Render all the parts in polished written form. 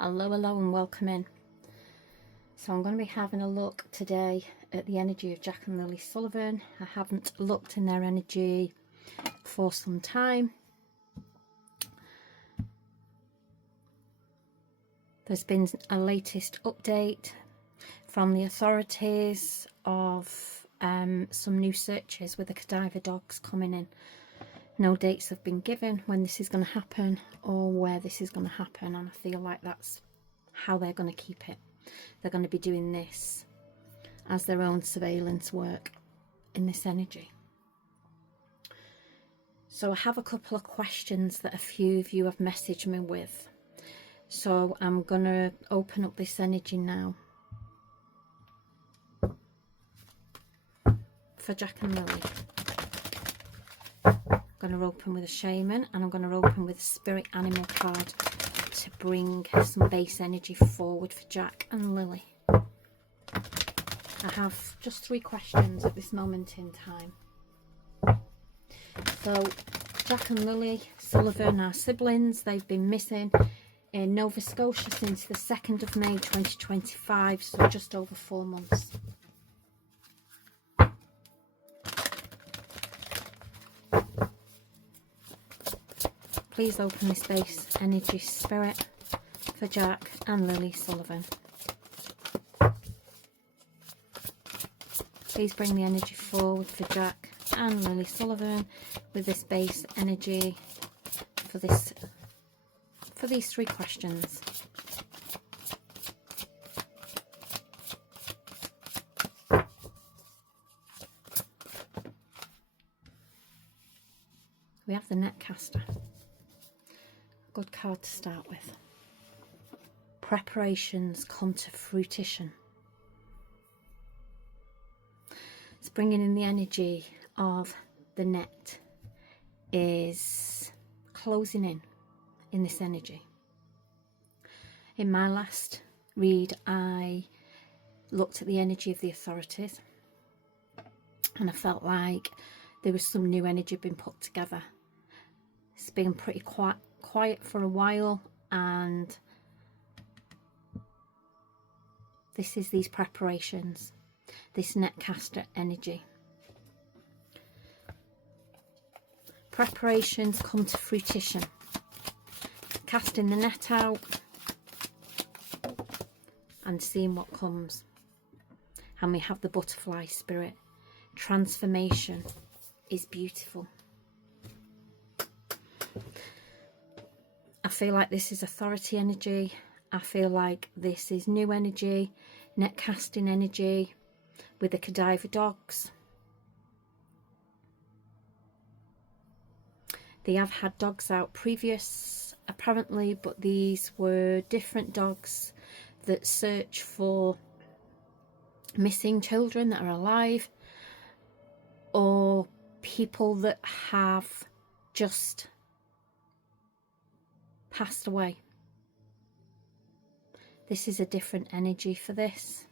Hello and welcome in. So I'm going to be having a look today at the energy of Jack and Lily Sullivan. I haven't looked in their energy for some time. There's been a latest update from the authorities of some new searches with the Cadaver dogs coming in. No dates have been given when this is going to happen or where this is going to happen, and I feel like that's how they're going to keep it. They're going to be doing this as their own surveillance work in this energy. So I have a couple of questions that a few of you have messaged me with. So I'm going to open up this energy now for Jack and Lily. I'm going to open with a shaman, and I'm going to open with a spirit animal card to bring some base energy forward for Jack and Lily. I have just 3 questions at this moment in time. So Jack and Lily Sullivan are siblings. They've been missing in Nova Scotia since the 2nd of May 2025, so just over 4 months. Please open this base energy spirit for Jack and Lily Sullivan. Please bring the energy forward for Jack and Lily Sullivan with this base energy for these 3 questions. We have the Netcaster. Good card to start with. Preparations come to fruition. It's bringing in the energy of the net is closing in this energy. In my last read, I looked at the energy of the authorities, and I felt like there was some new energy being put together. It's been pretty quiet for a while, and this is these preparations, this Netcaster energy. Preparations come to fruition. Casting the net out and seeing what comes. And we have the butterfly spirit. Transformation is beautiful. I feel like this is authority energy. I feel like this is new energy, net casting energy with the Cadaver dogs. They have had dogs out previous, apparently, but these were different dogs that search for missing children that are alive, or people that have just passed away. This is a different energy for this.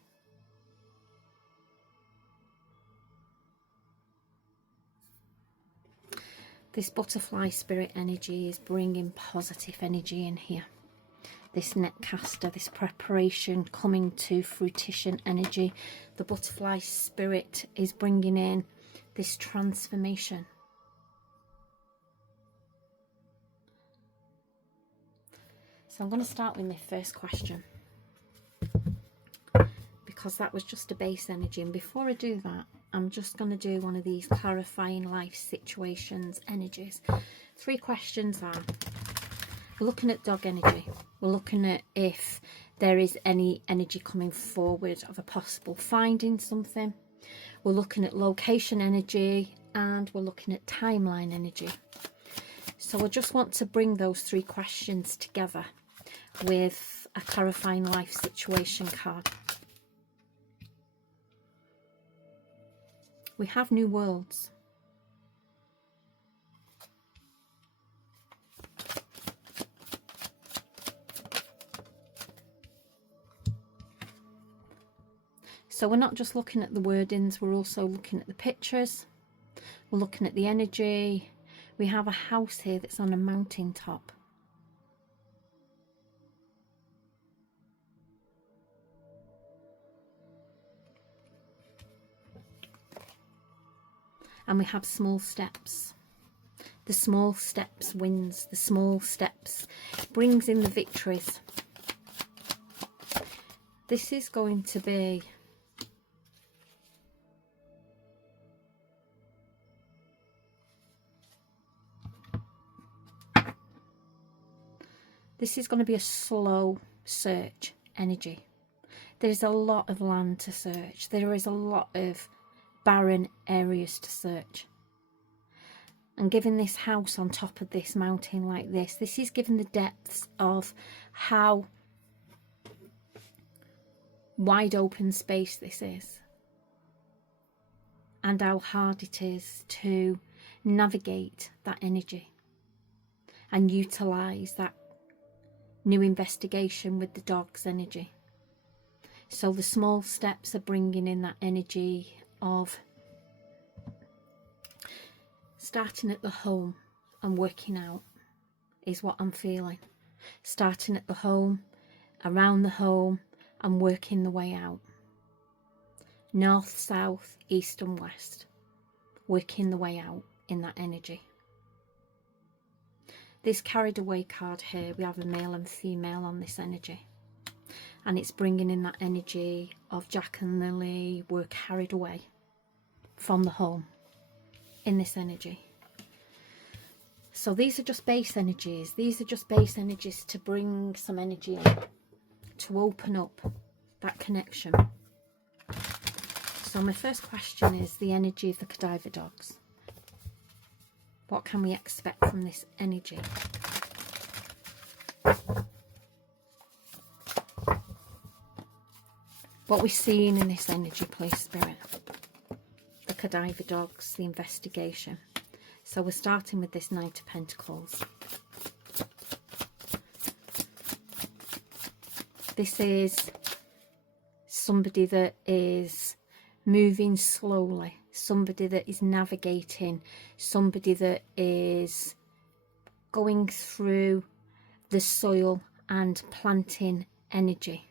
This butterfly spirit energy is bringing positive energy in here. This Netcaster, this preparation coming to fruition energy. The butterfly spirit is bringing in this transformation. So I'm going to start with my first question, because that was just a base energy. And before I do that, I'm just going to do one of these clarifying life situations energies. 3 questions are, we're looking at dog energy. We're looking at if there is any energy coming forward of a possible finding something. We're looking at location energy, and we're looking at timeline energy. So I just want to bring those 3 questions together with a clarifying life situation card. We have new worlds. So we're not just looking at the wordings, we're also looking at the pictures. We're looking at the energy. We have a house here that's on a mountain top. And we have small steps. The small steps wins. The small steps brings in the victories. This is going to be a slow search energy. There is a lot of land to search. There is a lot of barren areas to search. And given this house on top of this mountain like this is given the depths of how wide open space this is. And how hard it is to navigate that energy. And utilise that new investigation with the dog's energy. So the small steps are bringing in that energy of starting at the home and working out is what I'm feeling. Starting at the home, around the home, and working the way out. North, south, east and west. Working the way out in that energy. This carried away card here, we have a male and female on this energy. And it's bringing in that energy of Jack and Lily were carried away from the home in this energy. So these are just base energies. These are just base energies to bring some energy in, to open up that connection. So my first question is the energy of the Cadaver dogs. What can we expect from this energy? What we're seeing in this energy, please, Spirit. The Cadaver dogs, the investigation. So we're starting with this Knight of Pentacles. This is somebody that is moving slowly, somebody that is navigating, somebody that is going through the soil and planting energy.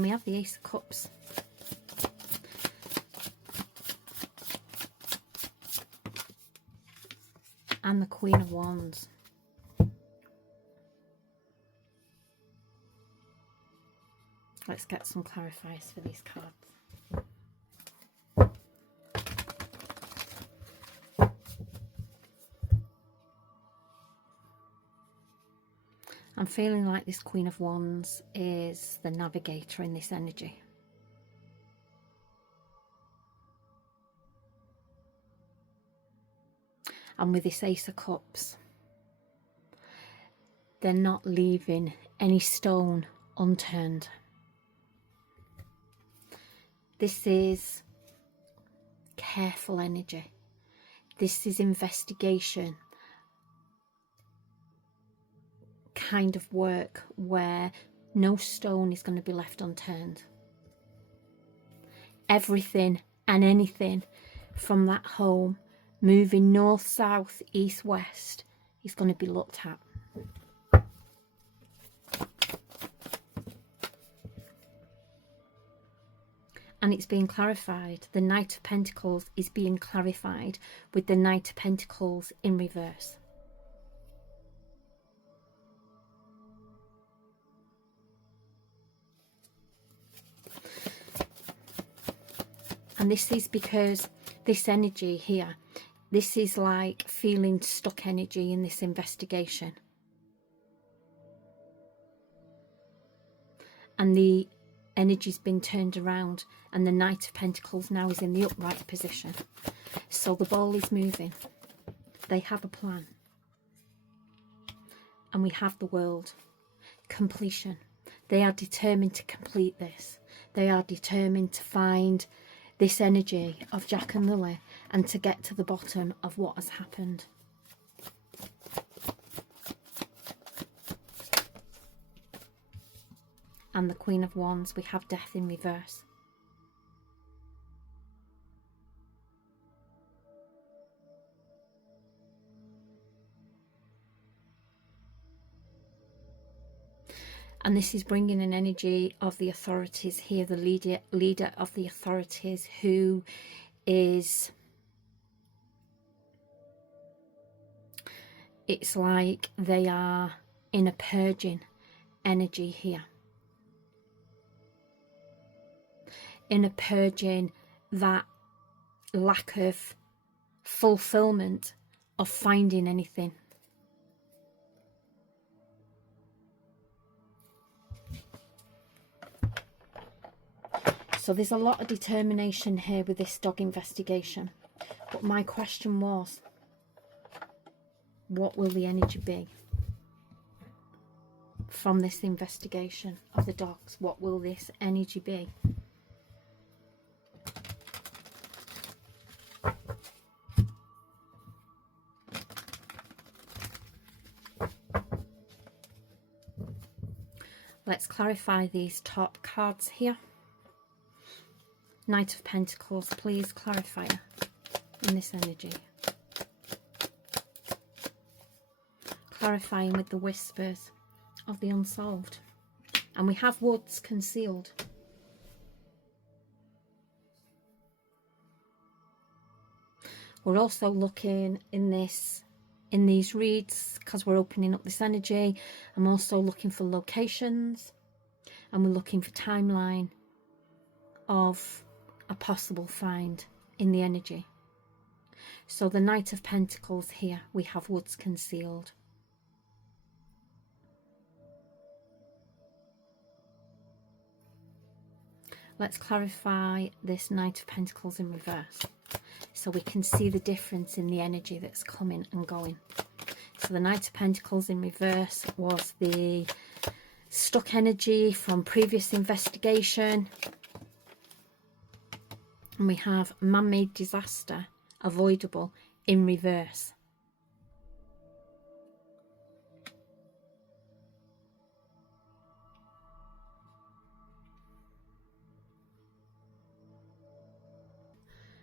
And we have the Ace of Cups. And the Queen of Wands. Let's get some clarifiers for these cards. I'm feeling like this Queen of Wands is the navigator in this energy. And with this Ace of Cups, they're not leaving any stone unturned. This is careful energy. This is investigation kind of work where no stone is going to be left unturned. Everything and anything from that home, moving north, south, east, west, is going to be looked at. And it's being clarified. The Knight of Pentacles is being clarified with the Knight of Pentacles in reverse. And this is because this energy here, this is like feeling stuck energy in this investigation. And the energy's been turned around and the Knight of Pentacles now is in the upright position. So the ball is moving. They have a plan. And we have the world. Completion. They are determined to complete this. They are determined to find this energy of Jack and Lily and to get to the bottom of what has happened. And the Queen of Wands, we have death in reverse. And this is bringing an energy of the authorities here, the leader of the authorities, who is, it's like they are in a purging energy here. In a purging that lack of fulfillment of finding anything. So there's a lot of determination here with this dog investigation. But my question was, what will the energy be from this investigation of the dogs? What will this energy be? Let's clarify these top cards here. Knight of Pentacles, please clarify in this energy. Clarifying with the whispers of the unsolved. And we have woods concealed. We're also looking in these reads, because we're opening up this energy, I'm also looking for locations, and we're looking for timeline of a possible find in the energy. So the Knight of Pentacles here, we have woods concealed. Let's clarify this Knight of Pentacles in reverse, so we can see the difference in the energy that's coming and going. So the Knight of Pentacles in reverse was the stuck energy from previous investigation. And we have man-made disaster, avoidable, in reverse.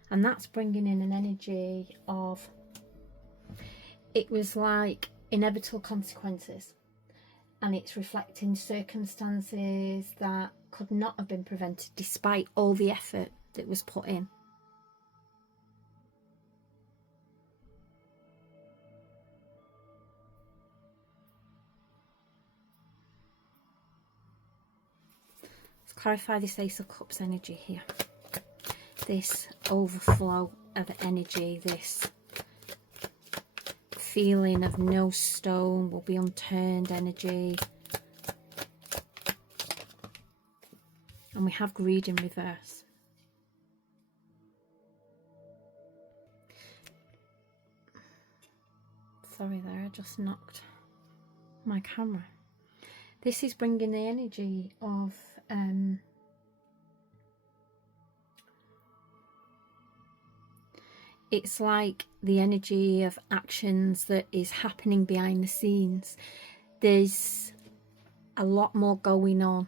And that's bringing in an energy of, it was like inevitable consequences, and it's reflecting circumstances that could not have been prevented despite all the effort that was put in. Let's clarify this Ace of Cups energy here. This overflow of energy, this feeling of no stone will be unturned energy. And we have greed in reverse. Sorry there, I just knocked my camera. This is bringing the energy of it's like the energy of actions that is happening behind the scenes. There's a lot more going on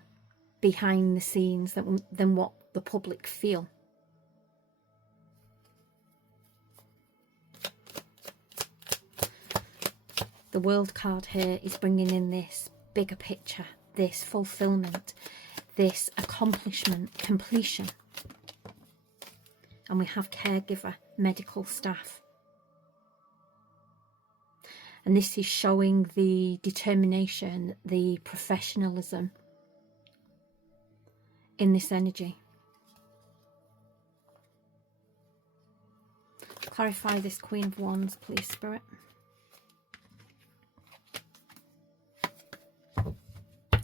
behind the scenes than what the public feel. The World card here is bringing in this bigger picture, this fulfillment, this accomplishment, completion. And we have caregiver, medical staff. And this is showing the determination, the professionalism in this energy. Clarify this Queen of Wands, please, Spirit.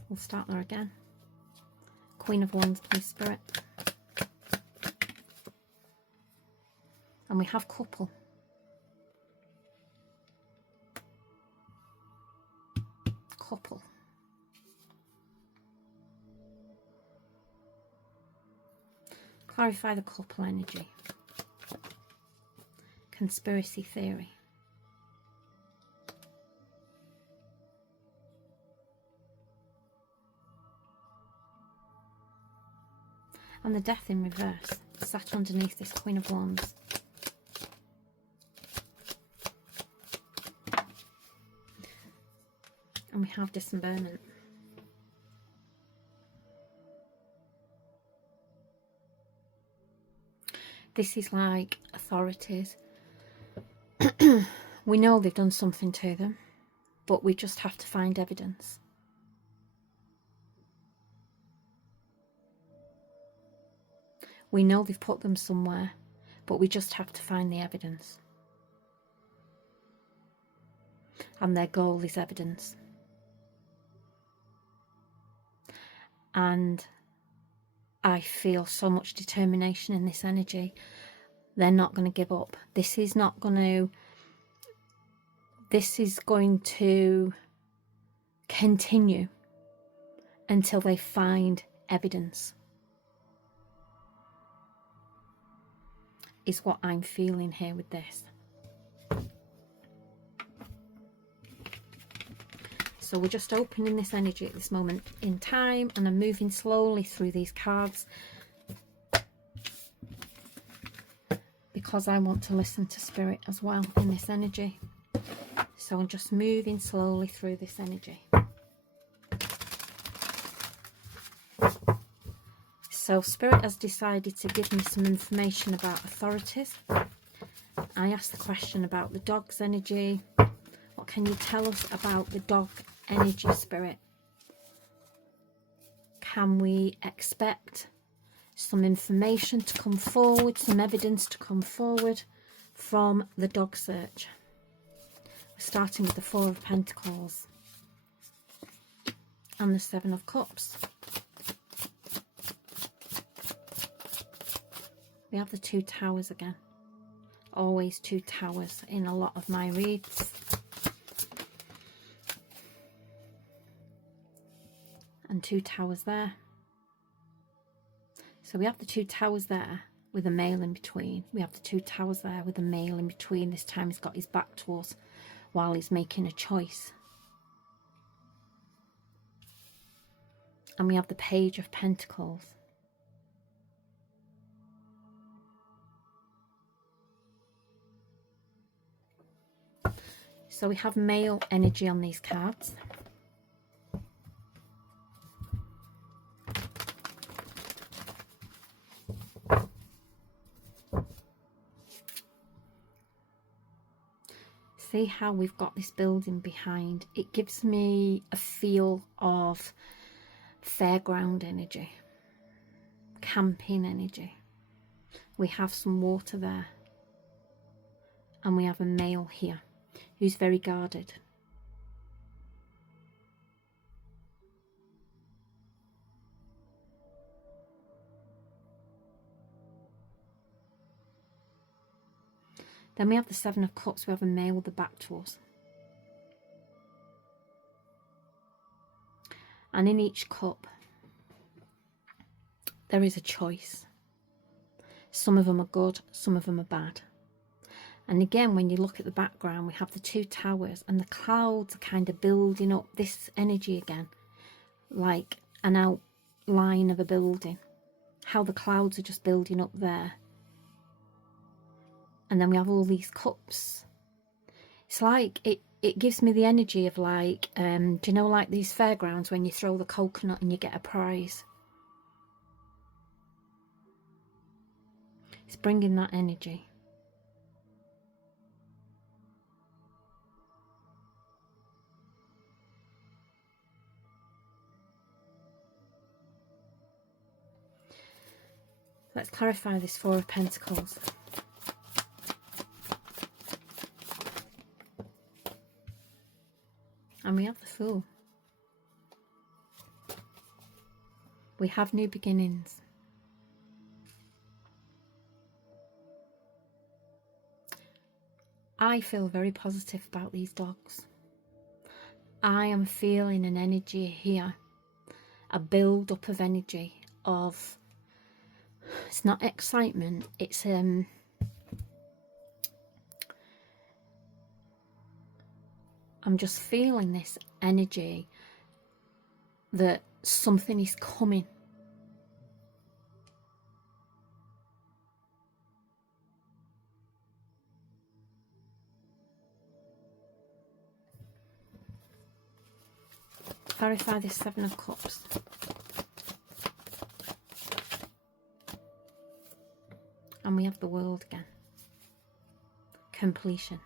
We'll start there again. Queen of Wands, please, Spirit. And we have couple. Couple. Clarify the couple energy. Conspiracy theory. And the Death in reverse, sat underneath this Queen of Wands. And we have dismemberment. This is like authorities. We know they've done something to them, but we just have to find evidence. We know they've put them somewhere, but we just have to find the evidence. And their goal is evidence. And I feel so much determination in this energy. They're not going to give up. This is going to continue until they find evidence, is what I'm feeling here with this. So we're just opening this energy at this moment in time, and I'm moving slowly through these cards because I want to listen to Spirit as well in this energy. So I'm just moving slowly through this energy. So Spirit has decided to give me some information about authorities. I asked the question about the dog's energy. What can you tell us about the dog energy, Spirit? Can we expect some information to come forward, some evidence to come forward from the dog search? We're starting with the Four of Pentacles and the Seven of Cups. We have the Two Towers again. Always two towers in a lot of my reads. And two towers there. So we have the two towers there with a male in between. We have the two towers there with a male in between. This time he's got his back to us while he's making a choice. And we have the Page of Pentacles. So we have male energy on these cards. See how we've got this building behind? It gives me a feel of fairground energy, camping energy. We have some water there, and we have a male here who's very guarded. Then we have the Seven of Cups. We have a male with the back to us. And in each cup, there is a choice. Some of them are good, some of them are bad. And again, when you look at the background, we have the two towers, and the clouds are kind of building up this energy again, like an outline of a building. How the clouds are just building up there. And then we have all these cups. It's like, it gives me the energy of like, do you know, like these fairgrounds when you throw the coconut and you get a prize? It's bringing that energy. Let's clarify this Four of Pentacles. And we have the Fool. We have new beginnings. I feel very positive about these dogs. I am feeling an energy here, a build up of energy of, it's not excitement, it's I'm just feeling this energy that something is coming. Clarify this Seven of Cups. And and we have the World again. Completion.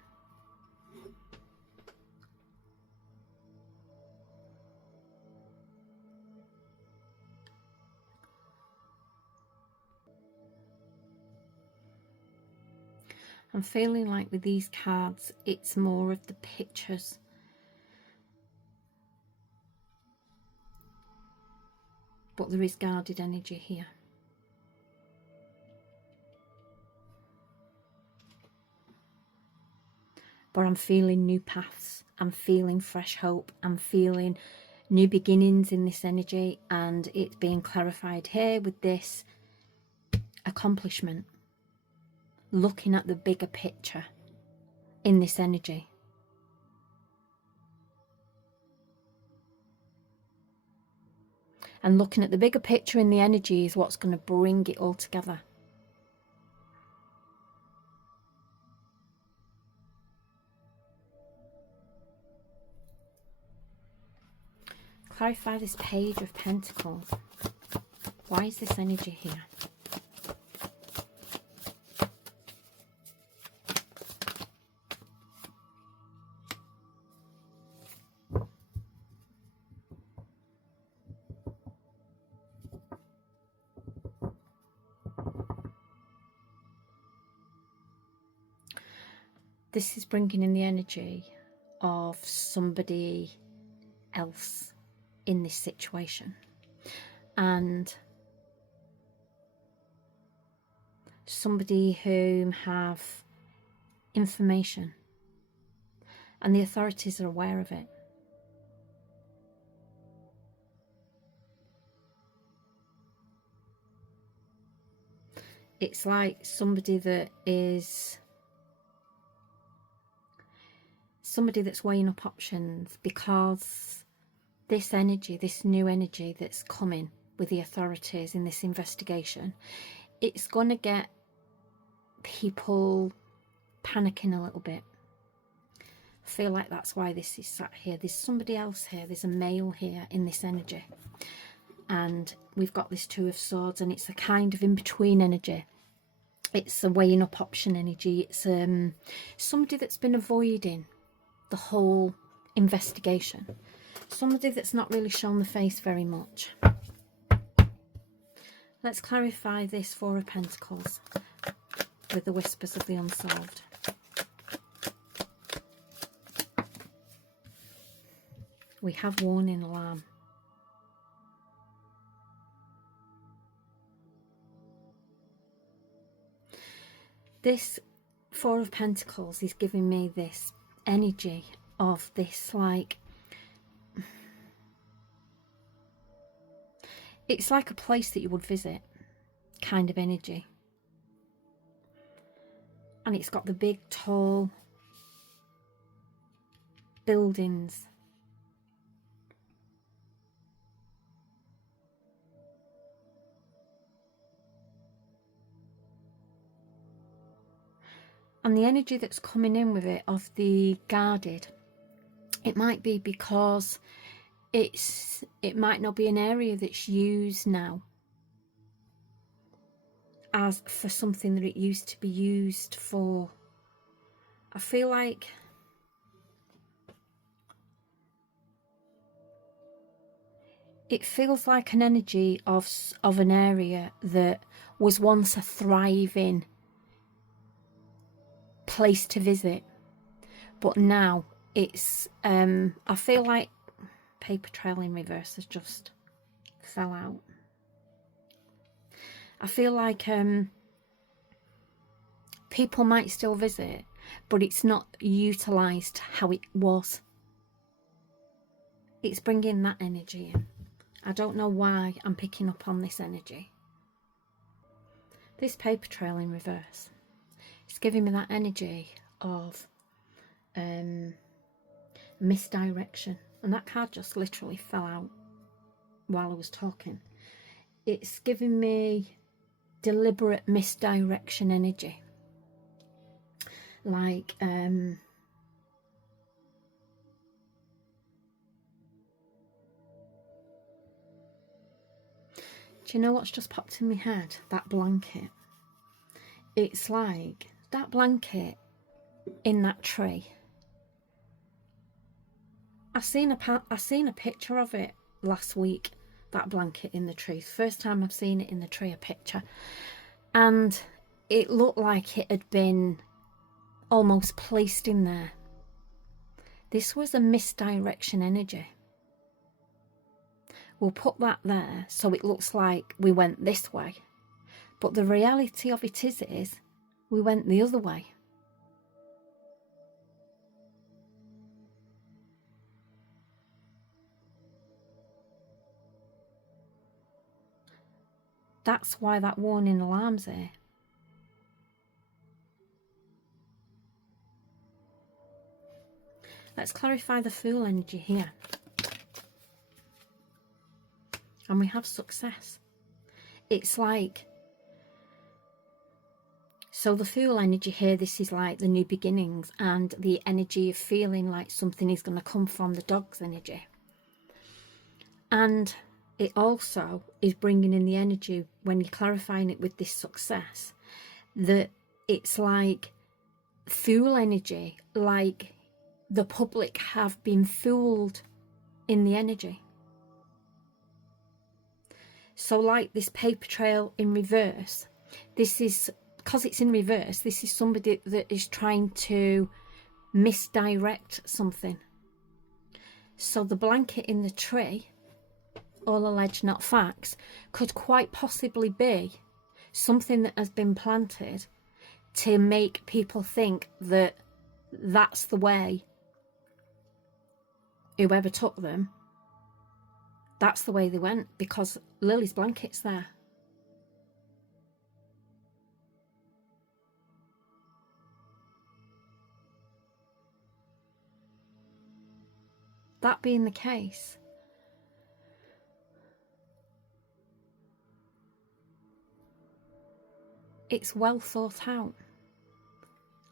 I'm feeling like with these cards, it's more of the pictures. But there is guarded energy here. But I'm feeling new paths. I'm feeling fresh hope. I'm feeling new beginnings in this energy. And it's being clarified here with this accomplishment. Looking at the bigger picture in this energy. And looking at the bigger picture in the energy is what's going to bring it all together. Clarify this Page of Pentacles. Why is this energy here? This is bringing in the energy of somebody else in this situation. And somebody who have information. And the authorities are aware of it. It's like somebody that is... somebody that's weighing up options, because this energy, this new energy that's coming with the authorities in this investigation, it's going to get people panicking a little bit. I feel like that's why this is sat here. There's somebody else here. There's a male here in this energy. And we've got this Two of Swords, and it's a kind of in-between energy. It's a weighing up option energy. It's somebody that's been avoiding the whole investigation. Somebody that's not really shown the face very much. Let's clarify this Four of Pentacles with the Whispers of the Unsolved. We have warning alarm. This Four of Pentacles is giving me this energy of this, like, it's like a place that you would visit kind of energy. And it's got the big tall buildings. And the energy that's coming in with it of the guarded, it might be because it might not be an area that's used now as for something that it used to be used for. I feel like it feels like an energy of an area that was once a thriving place to visit, but now it's I feel like paper trail in reverse has just fell out. I feel like people might still visit, but it's not utilised how it was. It's bringing that energy in. I don't know why I'm picking up on this energy. This paper trail in reverse, it's giving me that energy of misdirection. And that card just literally fell out while I was talking. It's giving me deliberate misdirection energy. Like, do you know what's just popped in my head? That blanket. it's like that blanket in that tree. I seen a picture of it last week, that blanket in the tree. First time I've seen it in the tree, a picture. And it looked like it had been almost placed in there. This was a misdirection energy. We'll put that there so it looks like we went this way. But the reality of it is we went the other way. That's why that warning alarm's here. Let's clarify the Fool energy here. And we have success. It's like, so the Fool energy here, this is like the new beginnings and the energy of feeling like something is going to come from the Dog's energy. And it also is bringing in the energy, when you're clarifying it with this success, that it's like Fool energy, like the public have been fooled in the energy. So like this paper trail in reverse, this is, because it's in reverse, this is somebody that is trying to misdirect something. So the blanket in the tree, all alleged not facts, could quite possibly be something that has been planted to make people think that that's the way whoever took them, that's the way they went, because Lily's blanket's there. That being the case, it's well thought out.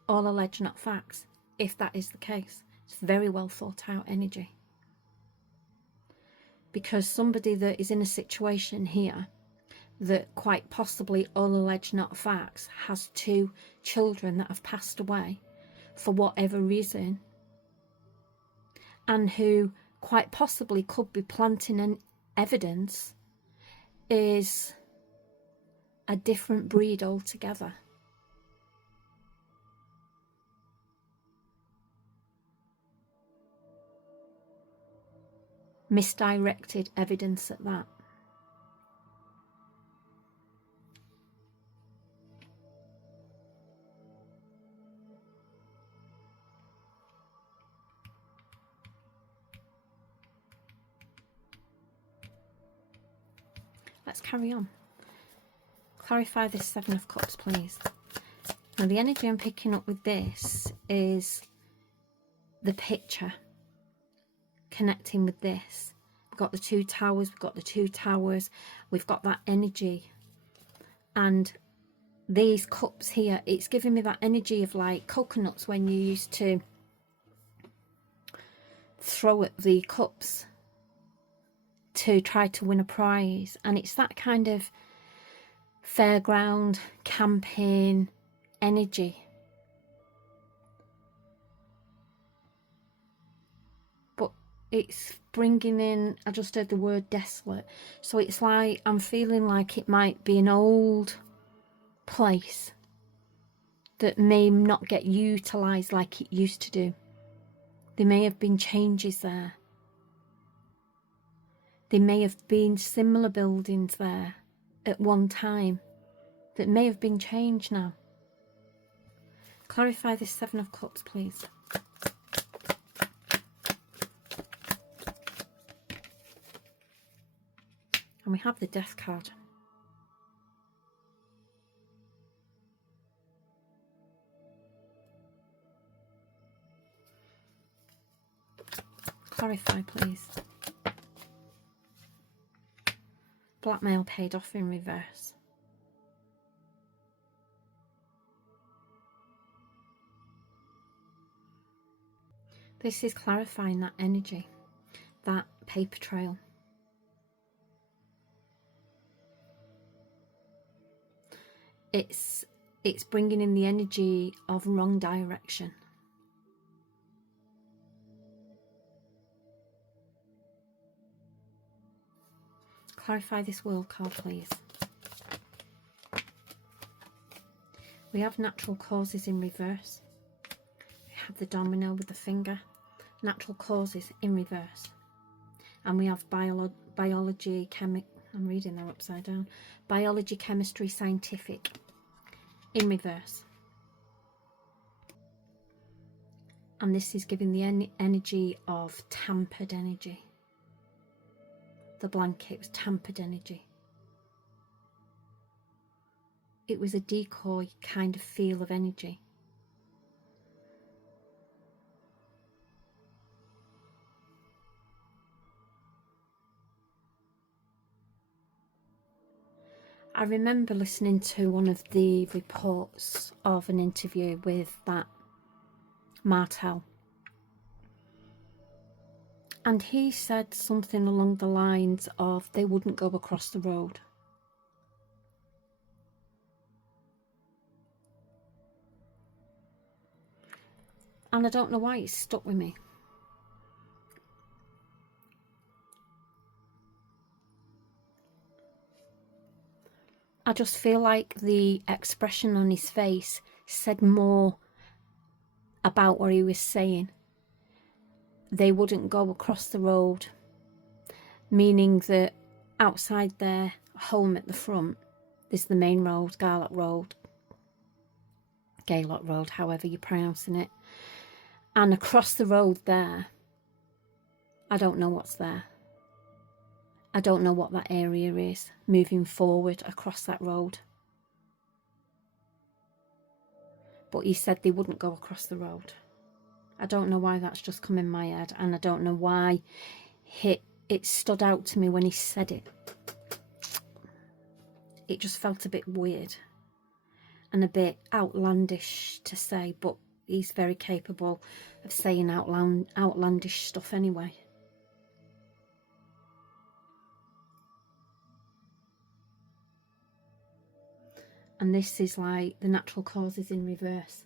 All alleged not facts, if that is the case. It's very well thought out energy. Because somebody that is in a situation here that quite possibly, all alleged not facts, has 2 children that have passed away for whatever reason, and who quite possibly could be planting an evidence, is a different breed altogether. Misdirected evidence at that. Let's carry on. Clarify this 7 of Cups, please. Now the energy I'm picking up with this is the picture connecting with this. We've got the 2 towers, we've got the 2 towers, we've got that energy. And these cups here, it's giving me that energy of like coconuts when you used to throw at the cups to try to win a prize. And it's that kind of fairground, camping energy. But it's bringing in, I just heard the word desolate. So it's like, I'm feeling like it might be an old place that may not get utilised like it used to do. There may have been changes there. There may have been similar buildings there at one time that may have been changed now. Clarify this 7 of Cups, please. And we have the Death card. Clarify, please. Blackmail paid off in reverse. This is clarifying that energy, that paper trail. It's It's bringing in the energy of wrong direction. Clarify this world card, please. We have natural causes in reverse. We have the domino with the finger. Natural causes in reverse. And we have biology, I'm reading that upside down. Biology, chemistry, scientific in reverse. And this is giving the energy of tampered energy. The blanket was tampered energy. It was a decoy kind of feel of energy. I remember listening to one of the reports of an interview with that Martel. And he said something along the lines of they wouldn't go across the road. And I don't know why it's stuck with me. I just feel like the expression on his face said more about what he was saying. They wouldn't go across the road, meaning that outside their home at the front, there's the main road, Gaylord Road, however you're pronouncing it. And across the road there, I don't know what's there. I don't know what that area is moving forward across that road. But he said they wouldn't go across the road. I don't know why that's just come in my head, and I don't know why it stood out to me when he said it. It just felt a bit weird and a bit outlandish to say, but he's very capable of saying outlandish stuff anyway. And this is like the natural causes in reverse.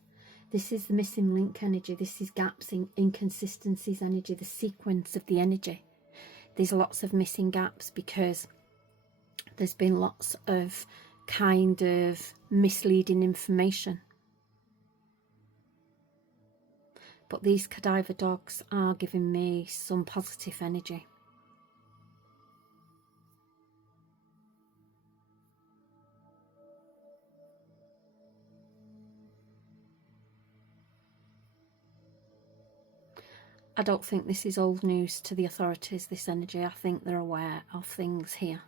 This is the missing link energy. This is gaps, inconsistencies energy, the sequence of the energy. There's lots of missing gaps because there's been lots of kind of misleading information. But these cadaver dogs are giving me some positive energy. I don't think this is old news to the authorities, this energy. I think they're aware of things here.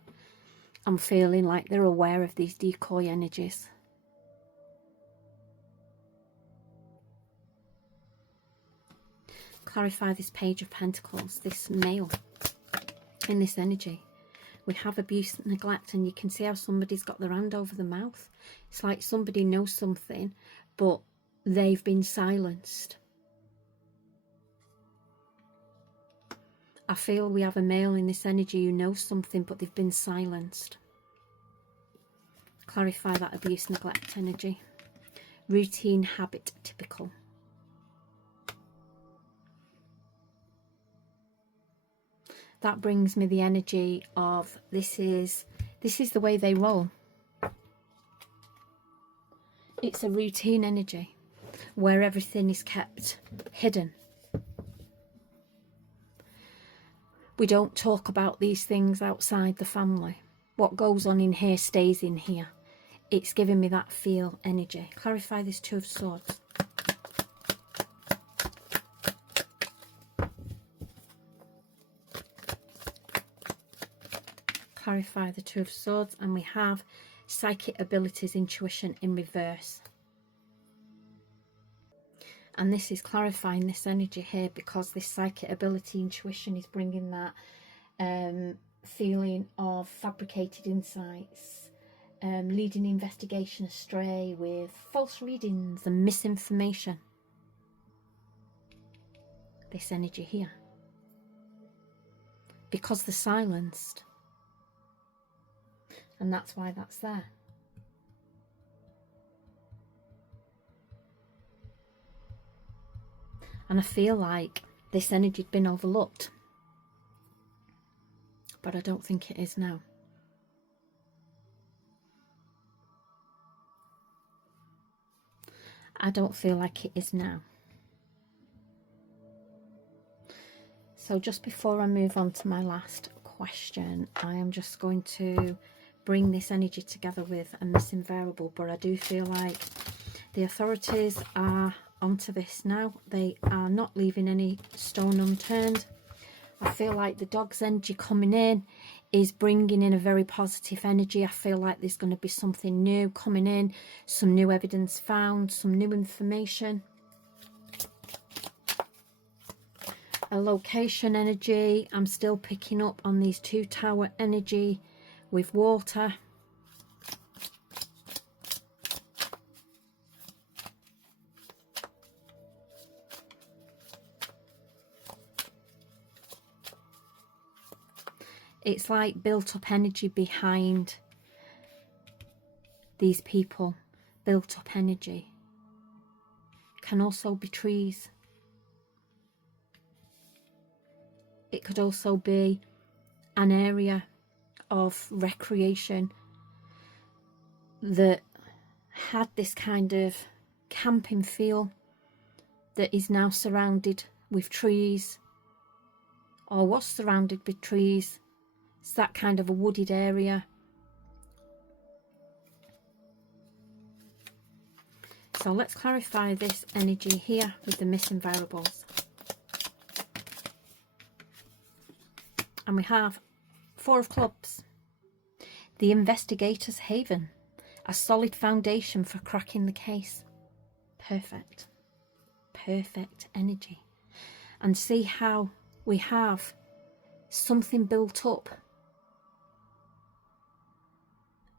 I'm feeling like they're aware of these decoy energies. Clarify this Page of Pentacles, this male in this energy. We have abuse and neglect, and you can see how somebody's got their hand over the mouth. It's like somebody knows something, but they've been silenced. I feel we have a male in this energy who knows something, but they've been silenced. Clarify that abuse, neglect energy. Routine, habit, typical. That brings me the energy of this is the way they roll. It's a routine energy where everything is kept hidden. We don't talk about these things outside the family. What goes on in here stays in here. It's giving me that feel energy. Clarify this Two of Swords. Clarify the Two of Swords, and we have psychic abilities, intuition in reverse. And this is clarifying this energy here because this psychic ability, intuition, is bringing that feeling of fabricated insights, leading investigation astray with false readings and misinformation. This energy here. Because they're silenced. And that's why that's there. And I feel like this energy had been overlooked. But I don't think it is now. I don't feel like it is now. So just before I move on to my last question, I am just going to bring this energy together with a missing variable. But I do feel like the authorities are onto this now. They are not leaving any stone unturned. I feel like the dog's energy coming in is bringing in a very positive energy. I feel like there's going to be something new coming in, some new evidence found, some new information. A location energy. I'm still picking up on these 2 tower energy with water. It's like built up energy behind these people. Built up energy. Can also be trees. It could also be an area of recreation that had this kind of camping feel that is now surrounded with trees, or was surrounded with trees. It's that kind of a wooded area. So let's clarify this energy here with the missing variables. And we have 4 of clubs. The investigator's haven. A solid foundation for cracking the case. Perfect. Perfect energy. And see how we have something built up.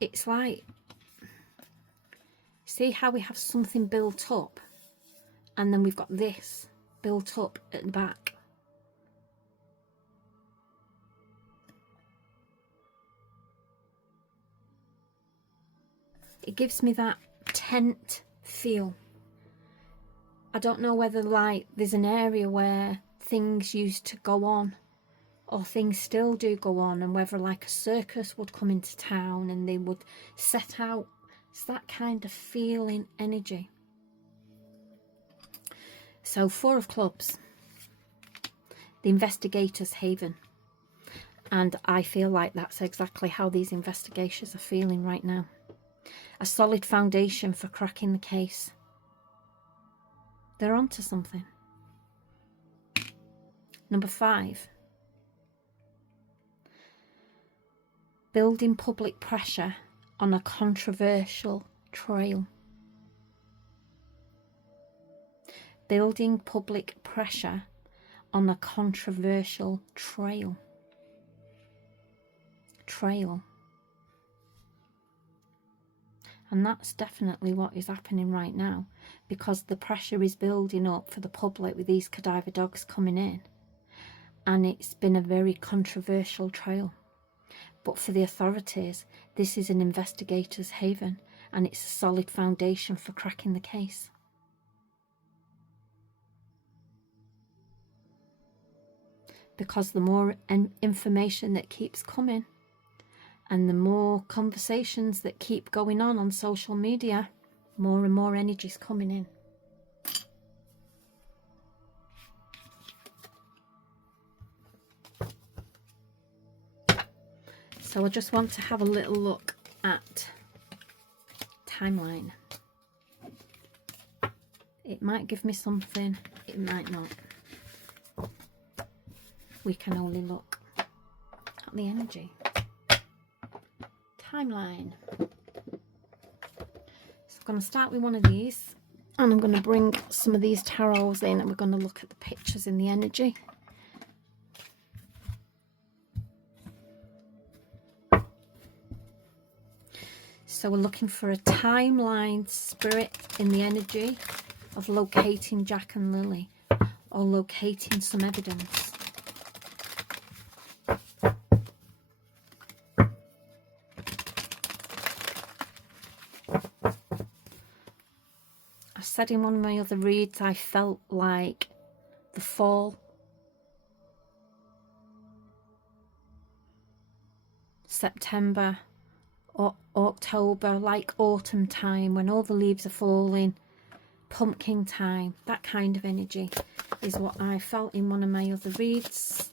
It's like, see how we have something built up, and then we've got this built up at the back. It gives me that tent feel. I don't know whether like there's an area where things used to go on, or things still do go on, and whether like a circus would come into town and they would set out. It's that kind of feeling energy. So 4 of clubs. The investigator's haven. And I feel like that's exactly how these investigators are feeling right now. A solid foundation for cracking the case. They're onto something. Number 5. Building public pressure on a controversial trail. Building public pressure on a controversial trail. And that's definitely what is happening right now, because the pressure is building up for the public with these cadaver dogs coming in. And it's been a very controversial trail. But for the authorities, this is an investigator's haven, and it's a solid foundation for cracking the case. Because the more information that keeps coming, and the more conversations that keep going on social media, more and more energy is coming in. So I just want to have a little look at timeline. It might give me something, it might not. We can only look at the energy. Timeline. So I'm going to start with one of these, and I'm going to bring some of these tarots in, and we're going to look at the pictures in the energy. So we're looking for a timeline spirit in the energy of locating Jack and Lily, or locating some evidence. I said in one of my other reads, I felt like the fall, September or October, like autumn time when all the leaves are falling, pumpkin time, that kind of energy is what I felt in one of my other reads.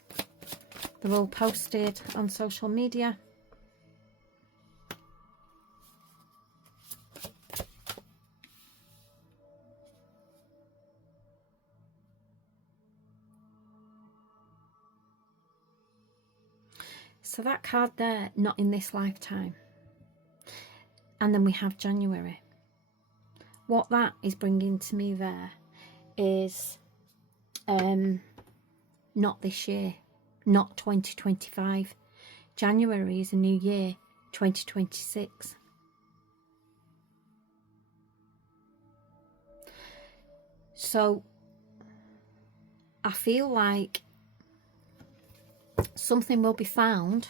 They're all posted on social media. So that card there, not in this lifetime. And then we have January. What that is bringing to me there is not this year, not 2025. January is a new year, 2026. So I feel like something will be found,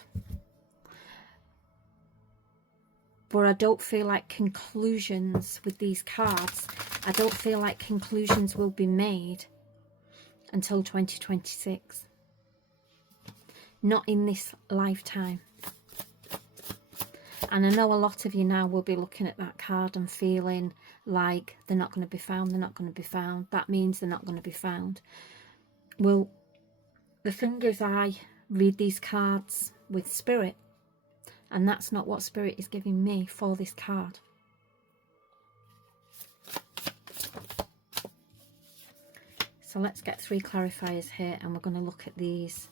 but I don't feel like conclusions with these cards. I don't feel like conclusions will be made until 2026. Not in this lifetime. And I know a lot of you now will be looking at that card and feeling like they're not going to be found, they're not going to be found. That means they're not going to be found. Well, the thing is, I read these cards with spirit, and that's not what spirit is giving me for this card. So let's get 3 clarifiers here, and we're going to look at these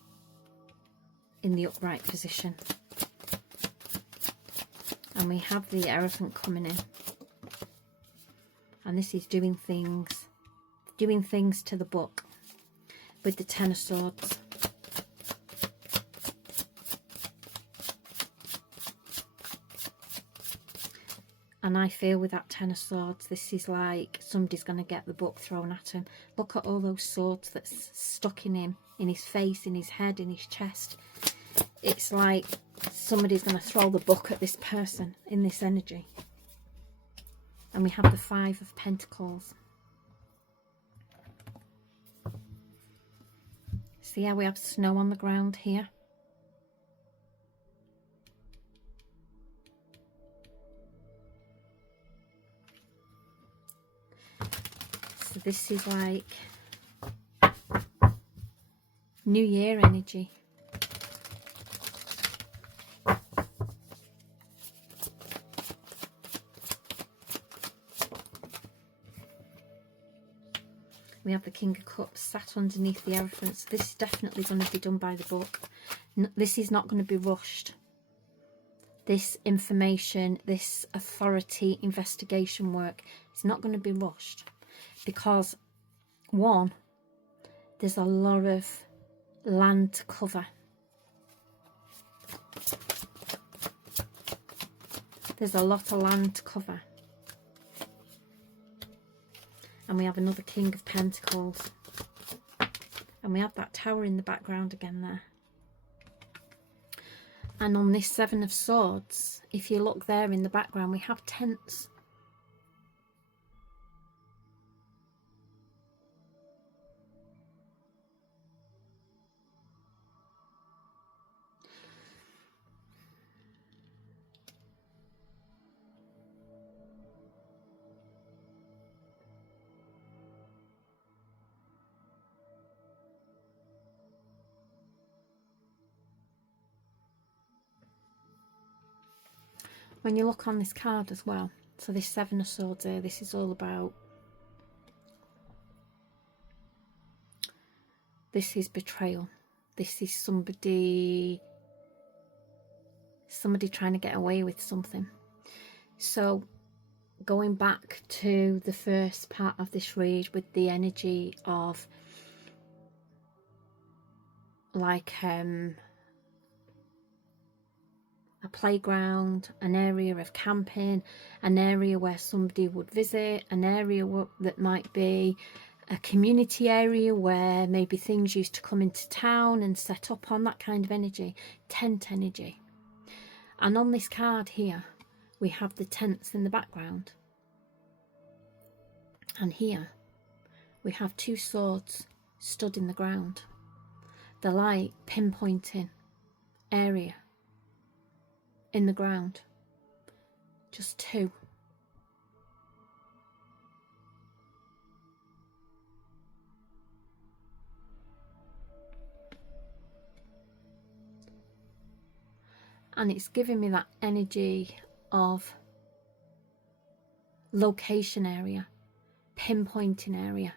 in the upright position. And we have the Hierophant coming in, and this is doing things to the book with the Ten of Swords. And I feel with that Ten of Swords, this is like somebody's going to get the book thrown at him. Look at all those swords that's stuck in him, in his face, in his head, in his chest. It's like somebody's going to throw the book at this person in this energy. And we have the 5 of Pentacles. See how we have snow on the ground here? So this is like New Year energy. We have the King of Cups sat underneath the Hierophant. So this is definitely going to be done by the book. This is not going to be rushed. This information, this authority investigation work is not going to be rushed. Because, one, there's a lot of land to cover. There's a lot of land to cover. And we have another King of Pentacles. And we have that Tower in the background again there. And on this 7 of Swords, if you look there in the background, we have tents. When you look on this card as well, so this 7 of Swords here, this is all about, this is betrayal. This is somebody trying to get away with something. So going back to the first part of this read with the energy of like a playground, an area of camping, an area where somebody would visit, an area that might be a community area where maybe things used to come into town and set up on, that kind of energy, tent energy. And on this card here, we have the tents in the background. And here, we have 2 swords stood in the ground. The light pinpointing area in the ground. Just 2. And it's giving me that energy of location area, pinpointing area.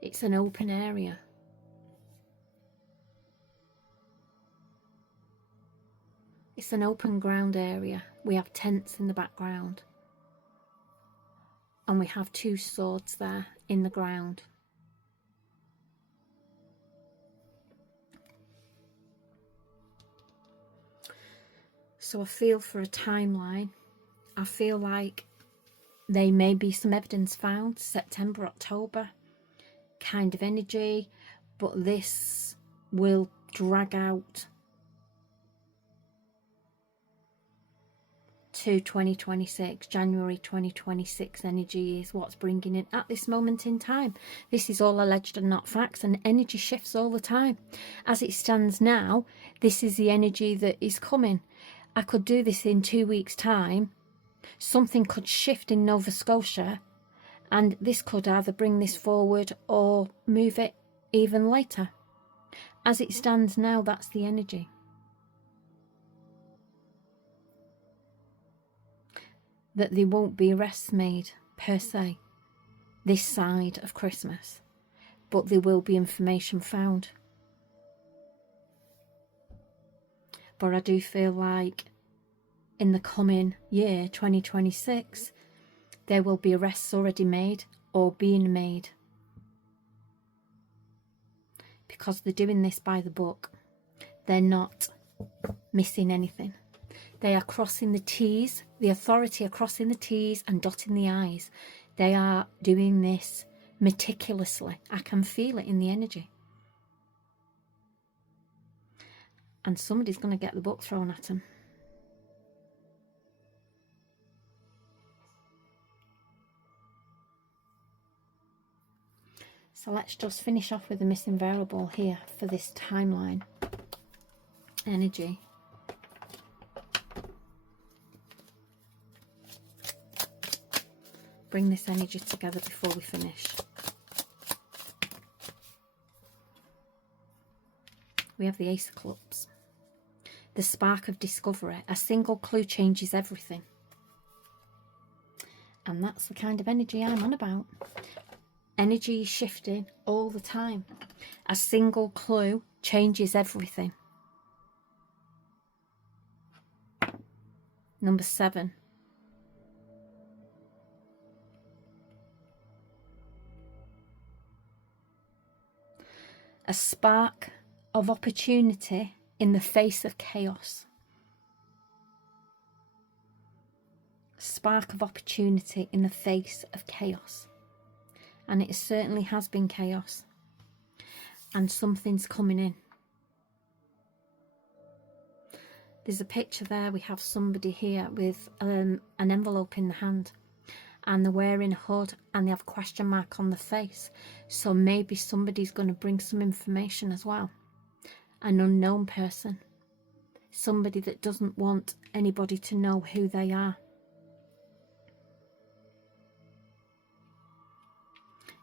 It's an open area. It's an open ground area. We have tents in the background. And we have 2 swords there in the ground. So I feel for a timeline. I feel like there may be some evidence found, September, October kind of energy, but this will drag out to 2026. January 2026 energy is what's bringing in at this moment in time. This is all alleged and not facts, and energy shifts all the time. As it stands now, this is the energy that is coming. I could do this in 2 weeks' time. Something could shift in Nova Scotia, and this could either bring this forward or move it even later. As it stands now, that's the energy. That there won't be arrests made, per se, this side of Christmas, but there will be information found. But I do feel like in the coming year, 2026, there will be arrests already made or being made. Because they're doing this by the book. They're not missing anything. They are crossing the T's. The authority are crossing the T's and dotting the I's. They are doing this meticulously. I can feel it in the energy. And somebody's going to get the book thrown at them. So let's just finish off with the missing variable here for this timeline. Energy. Bring this energy together before we finish. We have the Ace of Clubs. The spark of discovery. A single clue changes everything. And that's the kind of energy I'm on about. Energy is shifting all the time. A single clue changes everything. Number 7. A spark of opportunity in the face of chaos. Spark of opportunity in the face of chaos. And it certainly has been chaos. And something's coming in. There's a picture there. We have somebody here with an envelope in the hand. And they're wearing a hood and they have a question mark on the face. So maybe somebody's going to bring some information as well. An unknown person. Somebody that doesn't want anybody to know who they are.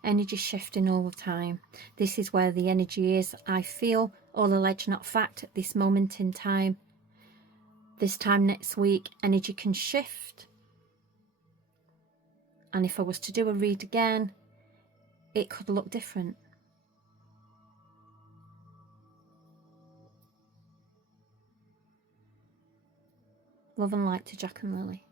Energy shifting all the time. This is where the energy is. I feel, all alleged not fact, at this moment in time. This time next week, energy can shift. And if I was to do a read again, it could look different. Love and light to Jack and Lily.